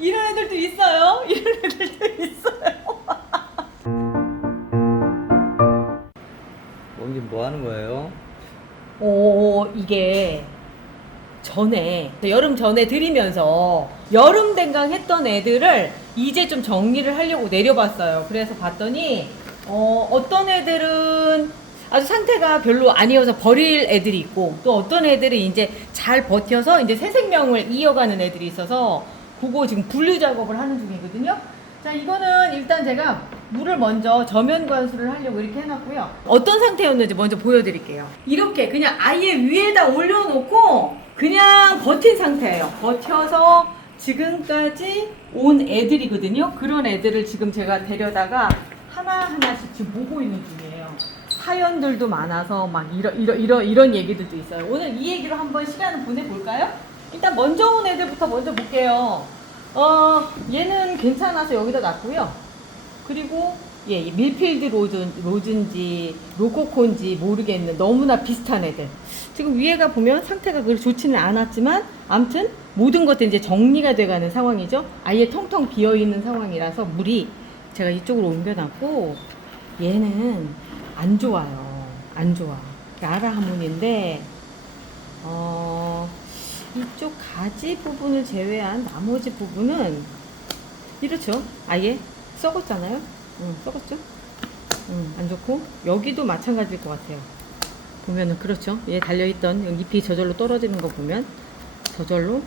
이런 애들도 있어요. 이런 애들도 있어요. 뭐, 뭐 하는 거예요? 이게 전에 여름 전에 드리면서 여름 댕강 했던 애들을 이제 좀 정리를 하려고 내려봤어요. 그래서 봤더니 어떤 애들은 아주 상태가 별로 아니어서 버릴 애들이 있고, 또 어떤 애들은 이제 잘 버텨서 이제 새 생명을 이어가는 애들이 있어서 그거 지금 분류 작업을 하는 중이거든요. 자, 이거는 일단 제가 물을 먼저 저면 관수를 하려고 이렇게 해놨고요. 어떤 상태였는지 먼저 보여드릴게요. 이렇게 그냥 아예 위에다 올려놓고 그냥 버틴 상태예요. 버텨서 지금까지 온 애들이거든요. 그런 애들을 지금 제가 데려다가 하나하나씩 지금 보고 있는 중이에요. 사연들도 많아서 막 이런 얘기들도 있어요. 오늘 이 얘기로 한번 시간을 보내볼까요? 일단 먼저 온 애들부터 먼저 볼게요. 얘는 괜찮아서 여기다 놨고요. 그리고 밀필드 로즈인지 로코콘지 모르겠는 너무나 비슷한 애들. 지금 위에가 보면 상태가 그렇게 좋지는 않았지만 아무튼 모든 것들이 이제 정리가 돼가는 상황이죠. 아예 텅텅 비어있는 상황이라서 물이 제가 이쪽으로 옮겨놨고, 얘는 안 좋아요. 안 좋아. 라라 하모니인데 이쪽 가지 부분을 제외한 나머지 부분은 이렇죠. 아예 썩었잖아요. 썩었죠. 안 좋고, 여기도 마찬가지일 것 같아요. 보면은 그렇죠. 얘 달려있던 잎이 저절로 떨어지는 거 보면 저절로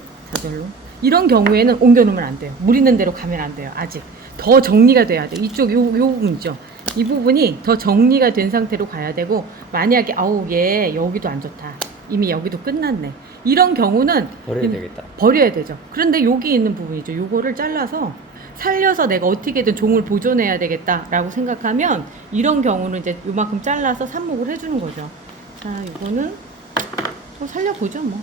이런 경우에는 옮겨놓으면 안 돼요. 물 있는 데로 가면 안 돼요. 아직 더 정리가 돼야 돼요. 이쪽 요 부분 있죠. 이 부분이 더 정리가 된 상태로 가야 되고, 만약에 얘 여기도 안 좋다, 이미 여기도 끝났네, 이런 경우는 버려야 되겠다. 버려야 되죠. 그런데 여기 있는 부분이죠. 요거를 잘라서 살려서 내가 어떻게든 종을 보존해야 되겠다라고 생각하면 이런 경우는 이제 요만큼 잘라서 삽목을 해주는 거죠. 자, 이거는 살려보죠 뭐.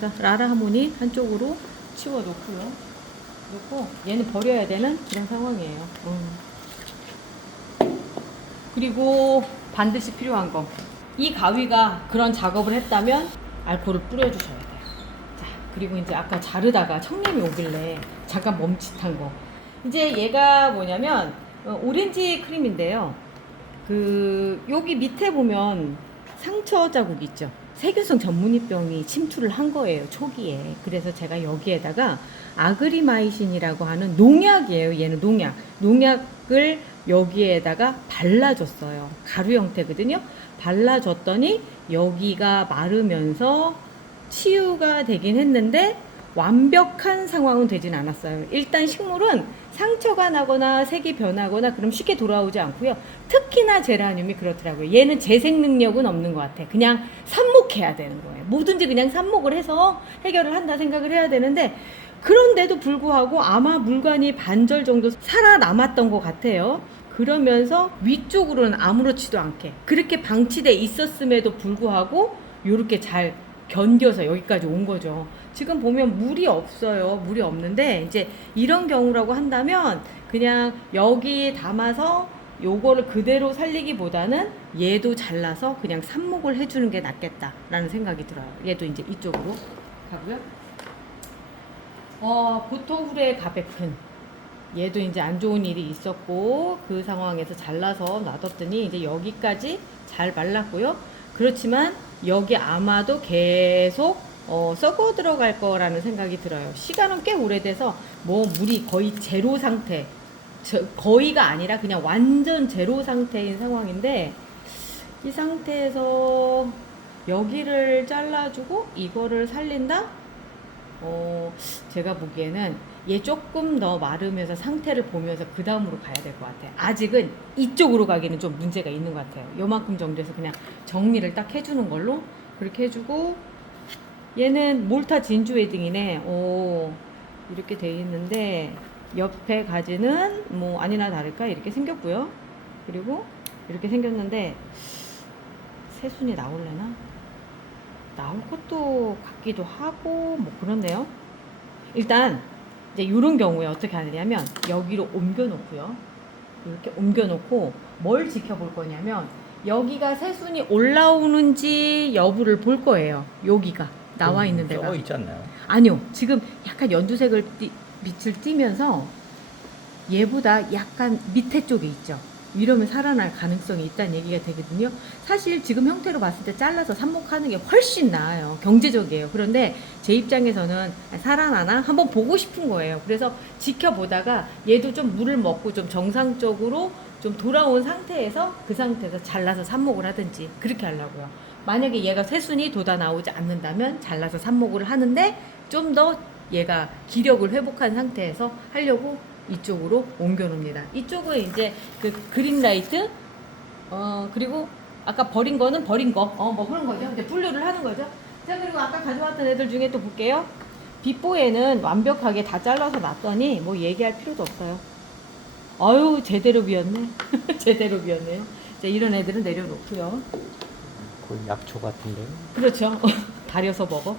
자, 라라 하모니 한쪽으로 치워 놓고요. 놓고 얘는 버려야 되는 그런 상황이에요. 그리고 반드시 필요한 거, 이 가위가 그런 작업을 했다면 알코올을 뿌려주셔야 돼요. 자, 그리고 이제 아까 자르다가 청량이 오길래 잠깐 멈칫한 거, 이제 얘가 뭐냐면 오렌지 크림인데요. 여기 밑에 보면 상처 자국 있죠. 세균성 전문이병이 침투를 한 거예요, 초기에. 그래서 제가 여기에다가 아그리마이신이라고 하는 농약이에요. 얘는 농약을 여기에다가 발라줬어요. 가루 형태거든요. 발라줬더니 여기가 마르면서 치유가 되긴 했는데 완벽한 상황은 되진 않았어요. 일단 식물은 상처가 나거나 색이 변하거나 그럼 쉽게 돌아오지 않고요. 특히나 제라늄이 그렇더라고요. 얘는 재생 능력은 없는 것 같아. 그냥 삽목해야 되는 거예요. 뭐든지 그냥 삽목을 해서 해결을 한다 생각을 해야 되는데, 그런데도 불구하고 아마 물관이 반절 정도 살아남았던 것 같아요. 그러면서 위쪽으로는 아무렇지도 않게 그렇게 방치돼 있었음에도 불구하고 이렇게 잘 견뎌서 여기까지 온 거죠. 지금 보면 물이 없어요. 물이 없는데 이제 이런 경우라고 한다면 그냥 여기에 담아서 요거를 그대로 살리기보다는 얘도 잘라서 그냥 삽목을 해주는 게 낫겠다라는 생각이 들어요. 얘도 이제 이쪽으로 가고요. 보토후레 가베큰, 얘도 이제 안 좋은 일이 있었고 그 상황에서 잘라서 놔뒀더니 이제 여기까지 잘 말랐고요. 그렇지만 여기 아마도 계속 썩어 들어갈 거라는 생각이 들어요. 시간은 꽤 오래돼서 뭐 물이 거의 제로 상태, 거의가 아니라 그냥 완전 제로 상태인 상황인데, 이 상태에서 여기를 잘라주고 이거를 살린다? 제가 보기에는 얘 조금 더 마르면서 상태를 보면서 그 다음으로 가야 될 것 같아요. 아직은 이쪽으로 가기는 좀 문제가 있는 것 같아요. 요만큼 정도에서 그냥 정리를 딱 해주는 걸로 그렇게 해주고, 얘는 몰타 진주 웨딩이네. 이렇게 돼 있는데 옆에 가지는 뭐 아니나 다를까 이렇게 생겼고요. 그리고 이렇게 생겼는데 새순이 나올래나? 나올 것도 같기도 하고 뭐 그런데요. 일단 이제 이런 경우에 어떻게 하느냐면 여기로 옮겨 놓고요. 이렇게 옮겨 놓고 뭘 지켜볼 거냐면 여기가 새순이 올라오는지 여부를 볼 거예요. 여기가 나와 있는 데가. 써 있지 않나요? 아니요. 지금 약간 연두색을 빛을 띠면서 얘보다 약간 밑에 쪽에 있죠. 이러면 살아날 가능성이 있다는 얘기가 되거든요. 사실 지금 형태로 봤을 때 잘라서 삽목하는 게 훨씬 나아요. 경제적이에요. 그런데 제 입장에서는 살아나나 한번 보고 싶은 거예요. 그래서 지켜보다가 얘도 좀 물을 먹고 좀 정상적으로 좀 돌아온 상태에서 그 상태에서 잘라서 삽목을 하든지 그렇게 하려고요. 만약에 얘가 새순이 돋아 나오지 않는다면 잘라서 삽목을 하는데 좀 더 얘가 기력을 회복한 상태에서 하려고 이쪽으로 옮겨 놓습니다. 이쪽은 이제 그 그린라이트, 그리고 아까 버린 거는 버린 거, 뭐 그런 거죠. 이제 분류를 하는 거죠. 자, 그리고 아까 가져왔던 애들 중에 또 볼게요. 빗보에는 완벽하게 다 잘라서 놨더니 뭐 얘기할 필요도 없어요. 아유, 제대로 비었네. 제대로 비었네요. 자, 이런 애들은 내려놓고요. 거의 약초 같은데요? 그렇죠. 다려서 먹어.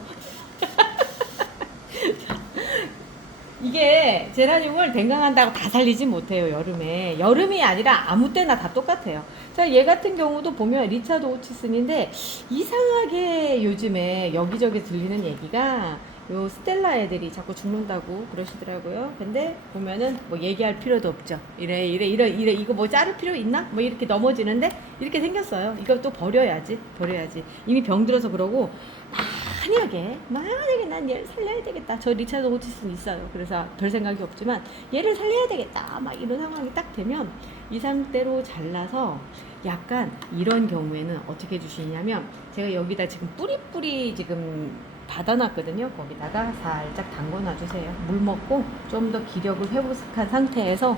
이게 제라늄을 댕강한다고 다 살리진 못해요. 여름에. 여름이 아니라 아무 때나 다 똑같아요. 자, 얘 같은 경우도 보면 리차드 오치슨인데 이상하게 요즘에 여기저기 들리는 얘기가 요 스텔라 애들이 자꾸 죽는다고 그러시더라고요. 근데 보면은 뭐 얘기할 필요도 없죠. 이래 이거 뭐 자를 필요 있나? 뭐 이렇게 넘어지는데 이렇게 생겼어요. 이것도 버려야지. 이미 병들어서 그러고 만약에 난 얘를 살려야 되겠다. 저 리차드 오티슨 있어요. 그래서 별 생각이 없지만 얘를 살려야 되겠다. 막 이런 상황이 딱 되면 이 상태로 잘라서 약간 이런 경우에는 어떻게 해주시냐면 제가 여기다 지금 뿌리 지금 받아놨거든요. 거기다가 살짝 담궈놔주세요. 물 먹고 좀 더 기력을 회복한 상태에서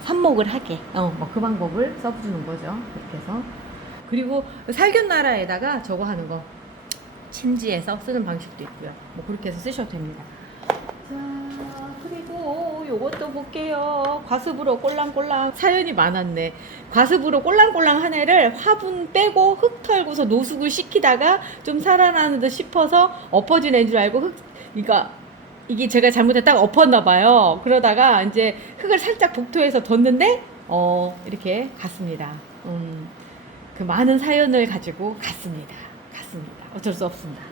삽목을 하게 뭐 그 방법을 써주는 거죠. 그렇게 해서 그리고 살균나라에다가 저거 하는 거 침지해서 쓰는 방식도 있고요. 뭐 그렇게 해서 쓰셔도 됩니다. 자, 그리고 요것도 볼게요. 과습으로 꼴랑꼴랑 사연이 많았네. 과습으로 꼴랑꼴랑 한 애를 화분 빼고 흙 털고서 노숙을 시키다가 좀 살아나는 듯 싶어서 엎어진 애인 줄 알고 그러니까 이게 제가 잘못했다가 엎었나 봐요. 그러다가 이제 흙을 살짝 복토해서 뒀는데 이렇게 갔습니다. 그 많은 사연을 가지고 갔습니다. 어쩔 수 없습니다.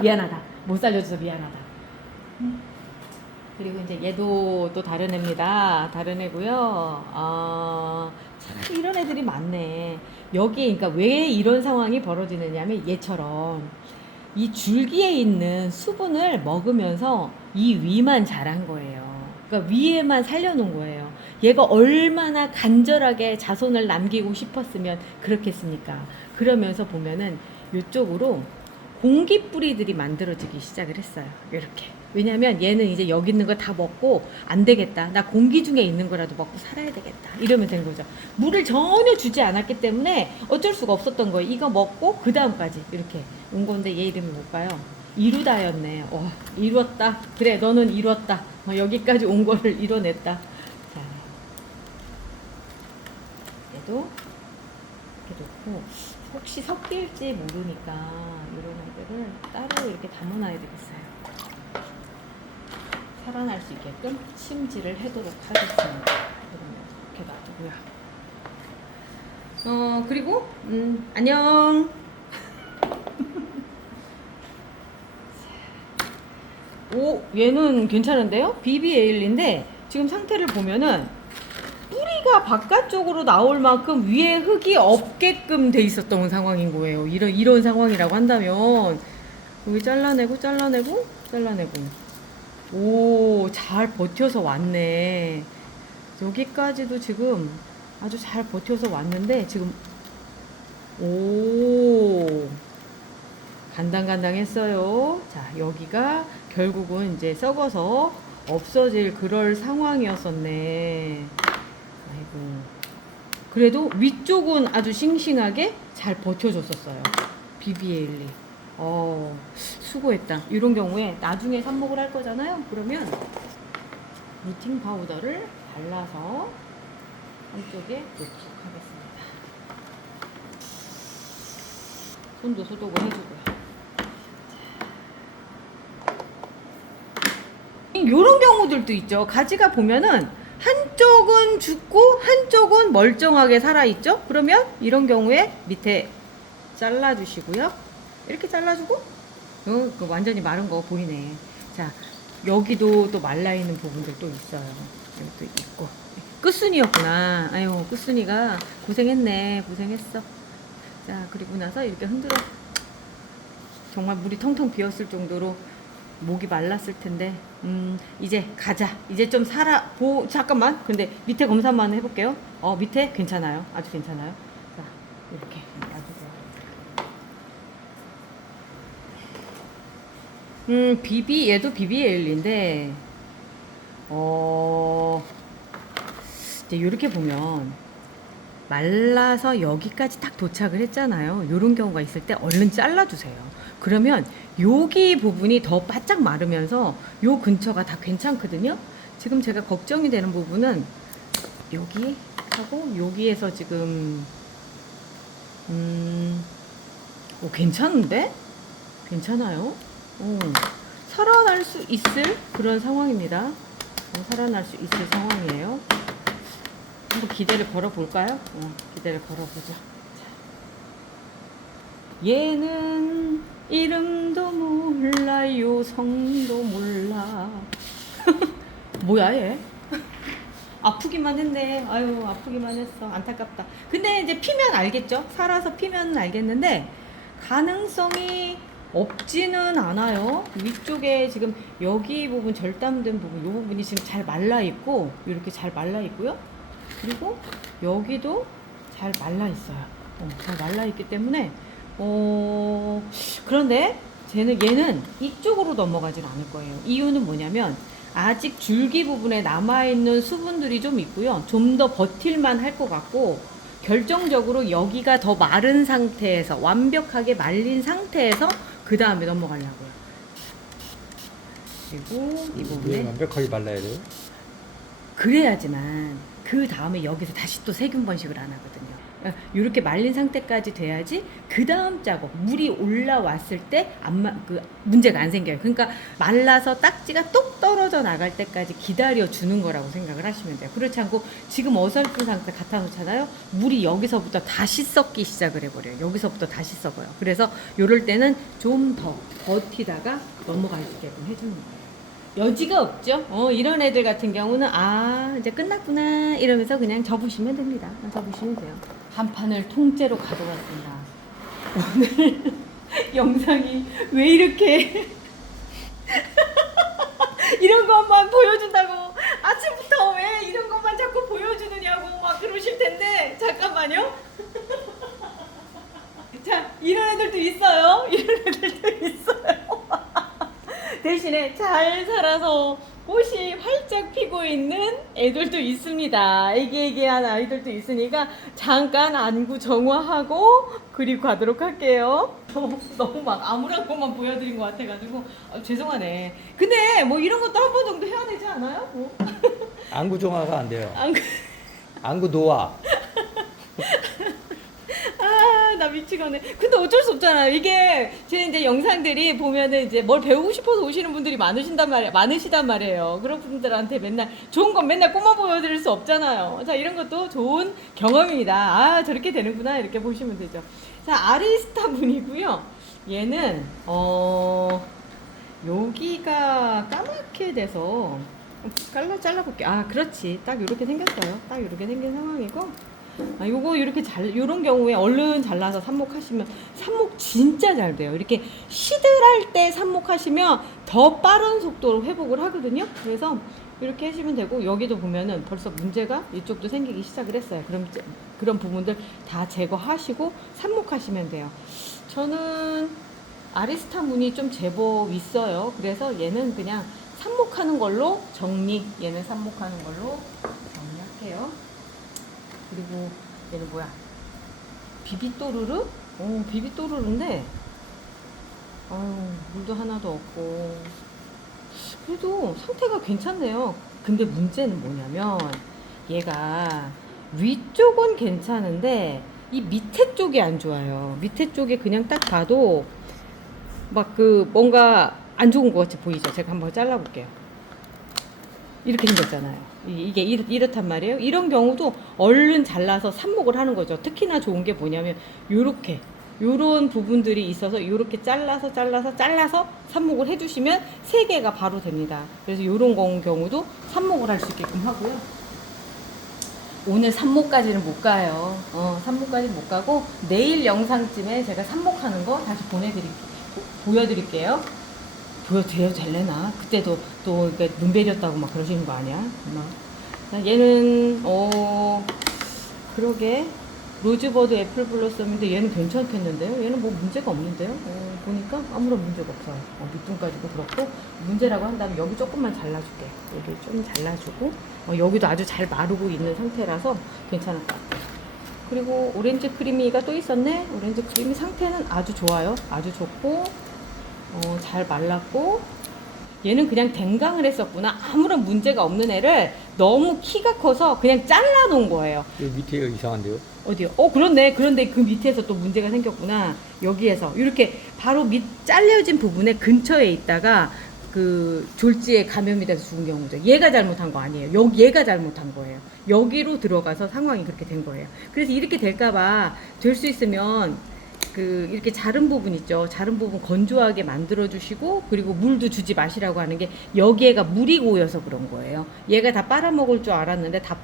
미안하다. 못 살려줘서 미안하다. 그리고 이제 얘도 또 다른 애입니다. 다른 애고요. 참 이런 애들이 많네. 여기 그러니까 왜 이런 상황이 벌어지느냐면 얘처럼 이 줄기에 있는 수분을 먹으면서 이 위만 자란 거예요. 그러니까 위에만 살려놓은 거예요. 얘가 얼마나 간절하게 자손을 남기고 싶었으면 그렇겠습니까? 그러면서 보면은 이쪽으로 공기 뿌리들이 만들어지기 시작을 했어요. 이렇게. 왜냐면 얘는 이제 여기 있는 거 다 먹고 안 되겠다. 나 공기 중에 있는 거라도 먹고 살아야 되겠다. 이러면 된 거죠. 물을 전혀 주지 않았기 때문에 어쩔 수가 없었던 거예요. 이거 먹고 그 다음까지 이렇게 온 건데 얘 이름이 뭘까요? 이루다였네. 이뤘다. 그래, 너는 이뤘다. 여기까지 온 거를 이뤄냈다. 자, 얘도 이렇게 놓고 혹시 섞일지 모르니까 이런 애들을 따로 이렇게 담아놔야 되겠어요. 살아날 수 있게끔 침지를 해도록 하겠습니다. 그러면 이렇게 놔두고요. 그리고 안녕. 오, 얘는 괜찮은데요? BB8인데 지금 상태를 보면은 뿌리가 바깥쪽으로 나올 만큼 위에 흙이 없게끔 돼 있었던 상황인 거예요. 이런 상황이라고 한다면 여기 잘라내고 오, 잘 버텨서 왔네. 여기까지도 지금 아주 잘 버텨서 왔는데 지금 오, 간당간당했어요. 자, 여기가 결국은 이제 썩어서 없어질 그럴 상황이었었네. 아이고. 그래도 위쪽은 아주 싱싱하게 잘 버텨줬었어요. BB8. 수고했다. 이런 경우에 나중에 삽목을 할 거잖아요. 그러면 루팅 파우더를 발라서 한쪽에 놓도록 하겠습니다. 손도 소독을 해주고요. 이런 경우들도 있죠. 가지가 보면은 한쪽은 죽고 한쪽은 멀쩡하게 살아있죠. 그러면 이런 경우에 밑에 잘라주시고요. 이렇게 잘라주고 완전히 마른 거 보이네. 자, 여기도 또 말라있는 부분들 또 있어요. 여기도 있고. 끝순이였구나. 아유, 끝순이가 고생했네. 고생했어. 자, 그리고 나서 이렇게 흔들어. 정말 물이 텅텅 비었을 정도로 목이 말랐을 텐데, 이제 가자. 이제 좀 잠깐만. 근데 밑에 검사만 해볼게요. 밑에 괜찮아요. 아주 괜찮아요. 자, 이렇게 놔주세요. 얘도 BBL인데, 이제 이렇게 보면, 말라서 여기까지 딱 도착을 했잖아요. 요런 경우가 있을 때 얼른 잘라주세요. 그러면 여기 부분이 더 바짝 마르면서 요 근처가 다 괜찮거든요. 지금 제가 걱정이 되는 부분은 여기 하고 여기에서 지금, 괜찮은데? 괜찮아요? 살아날 수 있을 그런 상황입니다. 살아날 수 있을 상황이에요. 한번 기대를 걸어볼까요? 기대를 걸어보자. 얘는 이름도 몰라요, 성도 몰라. 뭐야 얘? 아프기만 했네. 아유, 아프기만 했어. 안타깝다. 근데 이제 피면 알겠죠? 살아서 피면 알겠는데 가능성이 없지는 않아요. 위쪽에 지금 여기 부분 절단된 부분, 이 부분이 지금 잘 말라 있고, 이렇게 잘 말라 있고요. 그리고 여기도 잘 말라 있어요. 잘 말라 있기 때문에 그런데 얘는 이쪽으로 넘어가진 않을 거예요. 이유는 뭐냐면 아직 줄기 부분에 남아있는 수분들이 좀 있고요. 좀 더 버틸만 할 것 같고, 결정적으로 여기가 더 마른 상태에서, 완벽하게 말린 상태에서 그 다음에 넘어가려고요. 그리고 이 부분에 완벽하게 말라야 돼요? 그래야지만 그 다음에 여기서 다시 또 세균 번식을 안 하거든요. 이렇게 말린 상태까지 돼야지 그 다음 작업, 물이 올라왔을 때 문제가 안 생겨요. 그러니까 말라서 딱지가 똑 떨어져 나갈 때까지 기다려 주는 거라고 생각을 하시면 돼요. 그렇지 않고 지금 어설픈 상태 갖다 놓잖아요. 물이 여기서부터 다시 썩기 시작을 해버려요. 여기서부터 다시 썩어요. 그래서 이럴 때는 좀 더 버티다가 넘어갈 수 있게끔 해주는 거예요. 여지가 없죠. 이런 애들 같은 경우는 이제 끝났구나 이러면서 그냥 접으시면 됩니다. 접으시면 돼요. 한 판을 통째로 가져왔습니다. 오늘 영상이 왜 이렇게 이런 것만 보여준다고, 아침부터 왜 이런 것만 자꾸 보여주느냐고 막 그러실 텐데, 잠깐만요. 자, 이런 애들도 있어요. 이런 애들도 있어요. 대신에 잘 살아서 꽃이 활짝 피고 있는 애들도 있습니다. 애기애기한 아이들도 있으니까 잠깐 안구 정화하고 그리고 가도록 할게요. 너무 막 아무런 것만 보여드린 것 같아가지고 죄송하네. 근데 뭐 이런 것도 한 번 정도 해야 되지 않아요? 뭐. 안구 정화가 안 돼요. 안구 노화. 나 미치겠네. 근데 어쩔 수 없잖아요. 이게 제 이제 영상들이 보면은 이제 뭘 배우고 싶어서 오시는 분들이 많으시단 말이에요. 그런 분들한테 맨날 좋은 건 맨날 꼬마 보여드릴 수 없잖아요. 자, 이런 것도 좋은 경험입니다. 저렇게 되는구나 이렇게 보시면 되죠. 자, 아리스타 문이고요. 얘는 여기가 까맣게 돼서 잘라볼게요. 그렇지. 딱 이렇게 생겼어요. 딱 이렇게 생긴 상황이고. 요거 이렇게 요런 경우에 얼른 잘라서 삽목하시면 삽목 진짜 잘 돼요. 이렇게 시들할 때 삽목하시면 더 빠른 속도로 회복을 하거든요. 그래서 이렇게 하시면 되고, 여기도 보면은 벌써 문제가 이쪽도 생기기 시작을 했어요. 그럼 그런 부분들 다 제거하시고 삽목하시면 돼요. 저는 아리스타 문이 좀 제법 있어요. 그래서 얘는 그냥 삽목하는 걸로 얘는 삽목하는 걸로 정리할게요. 그리고 얘는 뭐야? 비비또르르? 비비또르르인데 물도 하나도 없고 그래도 상태가 괜찮네요. 근데 문제는 뭐냐면 얘가 위쪽은 괜찮은데 이 밑에 쪽이 안 좋아요. 밑에 쪽에 그냥 딱 봐도 막 뭔가 안 좋은 것 같이 보이죠? 제가 한번 잘라볼게요. 이렇게 생겼잖아요. 이게 이렇단 말이에요. 이런 경우도 얼른 잘라서 삽목을 하는 거죠. 특히나 좋은 게 뭐냐면 요렇게 요런 부분들이 있어서 요렇게 잘라서 삽목을 해주시면 3개가 바로 됩니다. 그래서 요런 경우도 삽목을 할 수 있게끔 하고요. 오늘 삽목까지는 못 가요. 삽목까지 못 가고 내일 영상쯤에 제가 삽목하는 거 다시 보여드릴게요. 보여드려도 될래나? 그때도 또 눈 베렸다고 막 그러시는 거 아니야? 얘는 그러게 로즈버드 애플 블러썸인데 얘는 괜찮겠는데요? 얘는 뭐 문제가 없는데요? 보니까 아무런 문제가 없어요. 밑둥까지도 그렇고 문제라고 한다면 여기 조금만 잘라줄게. 여기 좀 잘라주고 여기도 아주 잘 마르고 있는 상태라서 괜찮을 것 같아요. 그리고 오렌지 크리미가 또 있었네. 오렌지 크리미 상태는 아주 좋아요. 아주 좋고 잘 말랐고 얘는 그냥 댕강을 했었구나. 아무런 문제가 없는 애를 너무 키가 커서 그냥 잘라 놓은 거예요. 여기 밑에 이상한데요? 어디요? 그렇네. 그런데 그 밑에서 또 문제가 생겼구나. 여기에서 이렇게 바로 밑 잘려진 부분에 근처에 있다가 그 졸지에 감염이 돼서 죽은 경우죠. 얘가 잘못한 거 아니에요. 얘가 잘못한 거예요. 여기로 들어가서 상황이 그렇게 된 거예요. 그래서 이렇게 될까봐 될 수 있으면 이렇게 자른 부분 있죠. 자른 부분 건조하게 만들어 주시고, 그리고 물도 주지 마시라고 하는 게 여기에가 물이 고여서 그런 거예요. 얘가 다 빨아먹을 줄 알았는데 다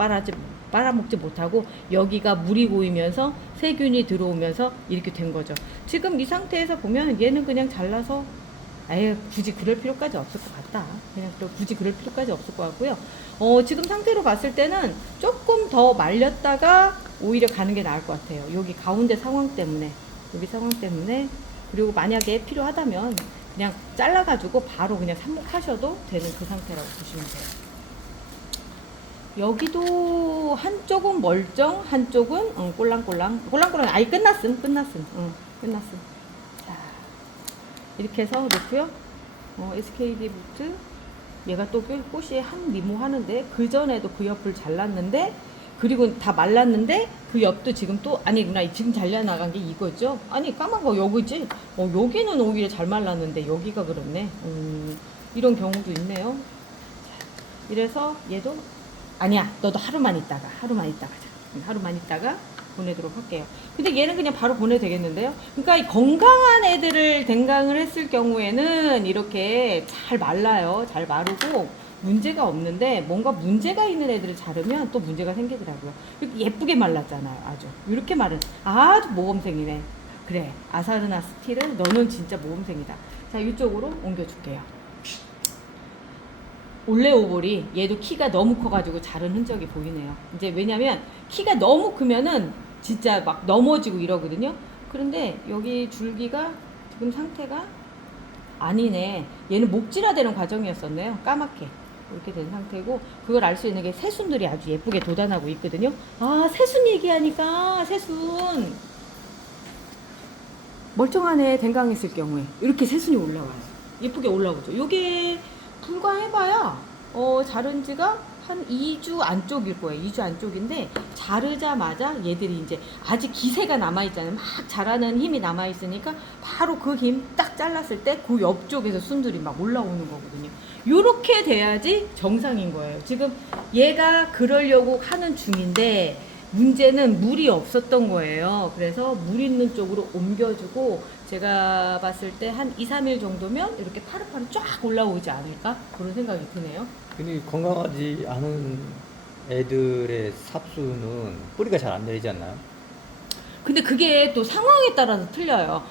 빨아먹지 못하고 여기가 물이 고이면서 세균이 들어오면서 이렇게 된 거죠. 지금 이 상태에서 보면 얘는 그냥 잘라서 굳이 그럴 필요까지 없을 것 같다. 그냥 굳이 그럴 필요까지 없을 것 같고요. 지금 상태로 봤을 때는 조금 더 말렸다가 오히려 가는 게 나을 것 같아요. 여기 가운데 상황 때문에. 그리고 만약에 필요하다면 그냥 잘라가지고 바로 그냥 삽목하셔도 되는 그 상태라고 보시면 돼요. 여기도 한쪽은 멀쩡, 한쪽은 꼴랑꼴랑 아예 끝났음. 자, 이렇게 해서 놓고요. SKD 부트 얘가 또 꽃이 한 미모 하는데 그 전에도 그 옆을 잘랐는데, 그리고 다 말랐는데 그 옆도 지금 또 아니구나. 지금 잘려나간 게 이거죠. 아니 까만 거 여기지. 여기는 오히려 잘 말랐는데 여기가 그렇네. 이런 경우도 있네요. 자, 이래서 얘도 아니야. 너도 하루만 있다가 보내도록 할게요. 근데 얘는 그냥 바로 보내도 되겠는데요. 그러니까 이 건강한 애들을 댕강을 했을 경우에는 이렇게 잘 말라요. 잘 마르고 문제가 없는데, 뭔가 문제가 있는 애들을 자르면 또 문제가 생기더라고요. 이렇게 예쁘게 말랐잖아요. 아주 이렇게 마른 아주 모범생이네. 그래, 아사르나 스틸은 너는 진짜 모범생이다. 자, 이쪽으로 옮겨줄게요. 올레오볼이 얘도 키가 너무 커가지고 자른 흔적이 보이네요. 이제 왜냐면 키가 너무 크면은 진짜 막 넘어지고 이러거든요. 그런데 여기 줄기가 지금 상태가 아니네. 얘는 목질화되는 과정이었었네요. 까맣게 이렇게 된 상태고, 그걸 알 수 있는 게 새순들이 아주 예쁘게 돋아나고 있거든요. 새순 얘기하니까 새순 멀쩡한 애 댕강했을 경우에 이렇게 새순이 올라와요. 예쁘게 올라오죠. 요게 불과 해봐야 자른 지가 한 2주 안쪽일 거예요. 2주 안쪽인데 자르자마자 얘들이 이제 아직 기세가 남아있잖아요. 막 자라는 힘이 남아있으니까 바로 그 힘 딱 잘랐을 때 그 옆쪽에서 순들이 막 올라오는 거거든요. 요렇게 돼야지 정상인 거예요. 지금 얘가 그러려고 하는 중인데 문제는 물이 없었던 거예요. 그래서 물 있는 쪽으로 옮겨주고, 제가 봤을 때 한 2, 3일 정도면 이렇게 파릇파릇 쫙 올라오지 않을까? 그런 생각이 드네요. 근데 건강하지 않은 애들의 삽수는 뿌리가 잘 안 내리지 않나요? 근데 그게 또 상황에 따라서 틀려요.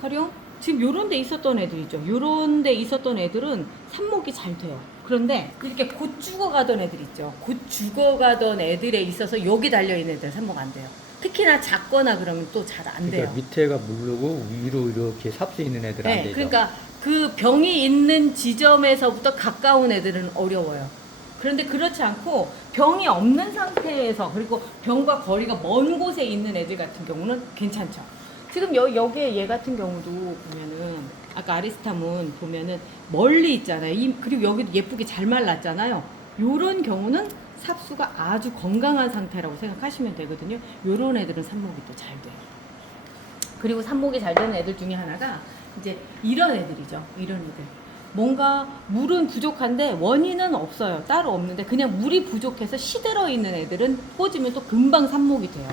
가령 지금 요런 데 있었던 애들 있죠. 요런 데 있었던 애들은 삽목이 잘 돼요. 그런데 이렇게 곧 죽어가던 애들 있죠. 곧 죽어가던 애들에 있어서 여기 달려있는 애들은 삽목 안 돼요. 특히나 작거나 그러면 또 잘 안 돼요. 그러니까 밑에가 물르고 위로 이렇게 삽수 있는 애들은 안 되죠. 그러니까 그 병이 있는 지점에서부터 가까운 애들은 어려워요. 그런데 그렇지 않고 병이 없는 상태에서, 그리고 병과 거리가 먼 곳에 있는 애들 같은 경우는 괜찮죠. 지금 여기에 얘 같은 경우도 보면은 아까 아리스타문 보면은 멀리 있잖아요. 그리고 여기도 예쁘게 잘 말랐잖아요. 요런 경우는 삽수가 아주 건강한 상태라고 생각하시면 되거든요. 요런 애들은 삽목이 또 잘 돼요. 그리고 삽목이 잘 되는 애들 중에 하나가 이제 이런 애들이죠. 이런 애들. 뭔가 물은 부족한데 원인은 없어요. 따로 없는데 그냥 물이 부족해서 시들어 있는 애들은 꽂으면 또 금방 삽목이 돼요.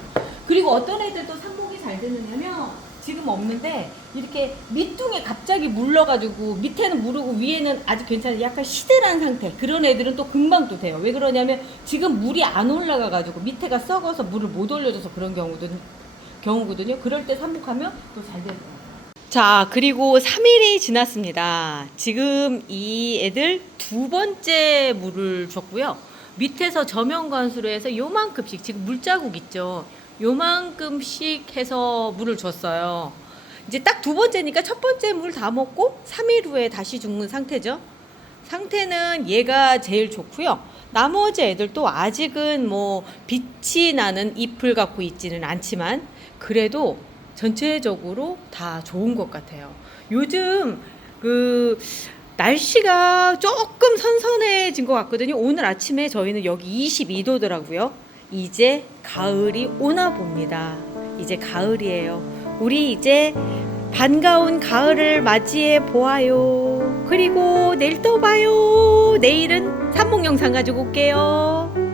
그리고 어떤 애들도 삽목이 잘 되느냐면 지금 없는데 이렇게 밑둥에 갑자기 물러가지고 밑에는 무르고 위에는 아직 괜찮은 약간 시들한 상태 그런 애들은 또 금방 또 돼요. 왜 그러냐면 지금 물이 안 올라가가지고 밑에가 썩어서 물을 못 올려줘서 그런 경우거든요. 그럴 때 삽목하면 또 잘 되는 거예요. 자, 그리고 3일이 지났습니다. 지금 이 애들 두 번째 물을 줬고요. 밑에서 저면관수로 해서 요만큼씩 지금 물자국 있죠. 요만큼씩 해서 물을 줬어요. 이제 딱 두 번째니까 첫 번째 물 다 먹고 3일 후에 다시 죽는 상태죠. 상태는 얘가 제일 좋고요. 나머지 애들도 아직은 뭐 빛이 나는 잎을 갖고 있지는 않지만 그래도 전체적으로 다 좋은 것 같아요. 요즘 그 날씨가 조금 선선해진 것 같거든요. 오늘 아침에 저희는 여기 22도더라고요. 이제 가을이 오나 봅니다. 이제 가을이에요. 우리 이제 반가운 가을을 맞이해 보아요. 그리고 내일 또 봐요. 내일은 삽목 영상 가지고 올게요.